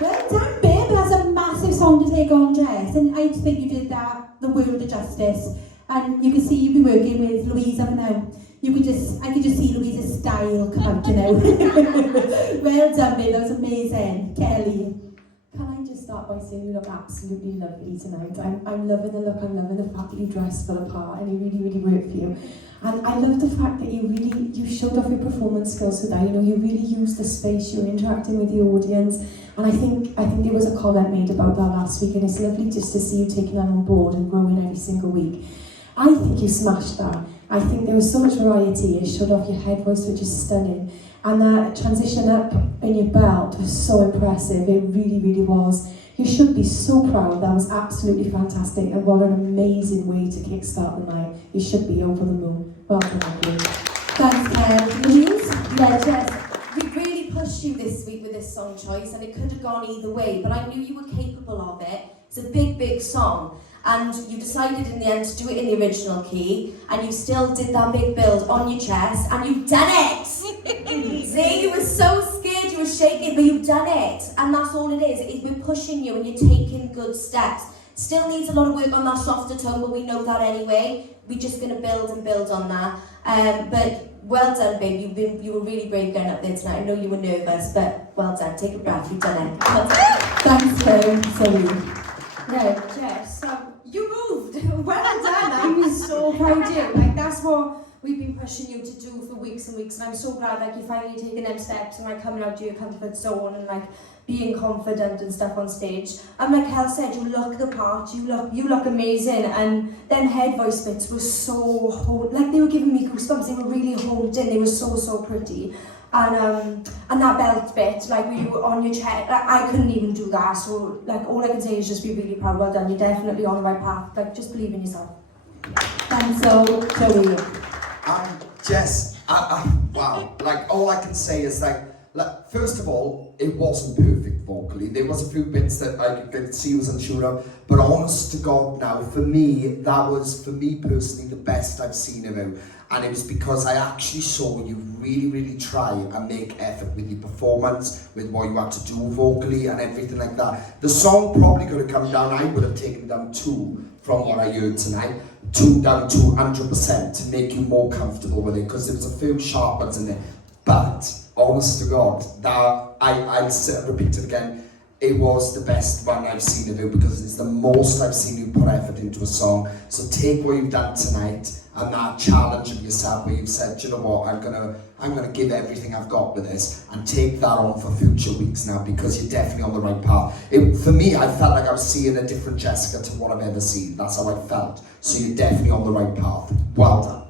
Well done, babe. That's a massive song to take on, Jess. And I think you did that the world of justice. And you can see you've been working with Louise, haven't you? I could just see Louise's style come out, you know. Well done, babe. That was amazing. Kelly. Can I just start by saying you look absolutely lovely tonight. I'm loving the look, I'm loving the fact that you dressed for the part and you really worked for you. And I love the fact that you showed off your performance skills with that. You know, you really used the space, you were interacting with the audience. And I think there was a comment made about that last week, and it's lovely just to see you taking that on board and growing every single week. I think you smashed that. I think there was so much variety. It showed off your head voice, which is stunning. And that transition up in your belt was so impressive. It really was. You should be so proud. That was absolutely fantastic. And what an amazing way to kickstart the night. You should be over the moon. Well done, Abby. Thanks, Ken. Louise? Yeah, Jess, we really pushed you this week with this song choice, and it could have gone either way, but I knew you were capable of it. It's a big song. And you decided in the end to do it in the original key, and you still did that big build on your chest, and you've done it! See, you were so scared, you were shaking, but you've done it. And that's all it is. We're pushing you and you're taking good steps. Still needs a lot of work on that softer tone, but we know that anyway. We're just going to build and build on that. But well done, babe. You were really brave going up there tonight. I know you were nervous, but well done. Take a breath. You've done it. Thanks, Ken. Sorry. Right, Jess, you moved. Well done. I'm so proud of you. Like, that's what we've been pushing you to do for weeks and weeks, and I'm so glad like you're finally taking them steps and like coming out to your comfort zone and like being confident and stuff on stage. And like Hel said, you look the part, you look amazing, and then head voice bits were so like they were giving me goosebumps. They were really honed in. They were so pretty. And that belt bit, like when you were on your chest, like, I couldn't even do that. So like all I can say is just be really proud. Well done. You're definitely on the right path. Like just believe in yourself. Thanks, Joey. Jess, wow. Like all I can say is like first of all, it wasn't perfect vocally. There was a few bits that I could see was unsure of, but honest to God now, for me, that was, for me personally, the best I've seen of you. And it was because I actually saw you really try and make effort with your performance, with what you had to do vocally and everything like that. The song probably could have come down, I would have taken down 2 from what I heard tonight. 2 down to 100% to make you more comfortable with it, because there was a few sharp ones in there. But honest to God, that I'll repeat it again. It was the best one I've seen of you, because it's the most I've seen you put effort into a song. So take what you've done tonight and that challenge of yourself where you've said, you know what, I'm gonna give everything I've got with this, and take that on for future weeks now, because you're definitely on the right path. For me, I felt like I was seeing a different Jessica to what I've ever seen. That's how I felt. So you're definitely on the right path. Well done.